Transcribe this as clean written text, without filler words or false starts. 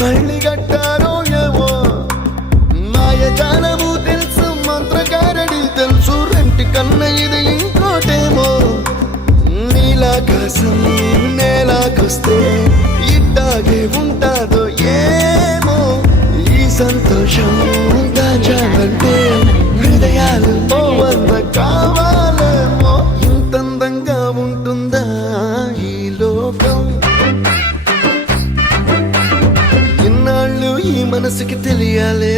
మళ్ళీ కట్టారో ఏమో మాయజాలము తెలుసు మంత్రగారడి తెలుసు రెంటి కన్న ఇది ఇంకోటేమో నీలాకాశం నేలాకొస్తే ఇట్టాగే ఉంటాదో ఏమో ఈ సంతోషం దాచాలంటే హృదయాలు ఓ వంద కావాలేమో ఇంతందంగా ఉంటుందా ఈ లోకం ఇన్నాళ్ళు ఈ మనసుకి తెలియాలే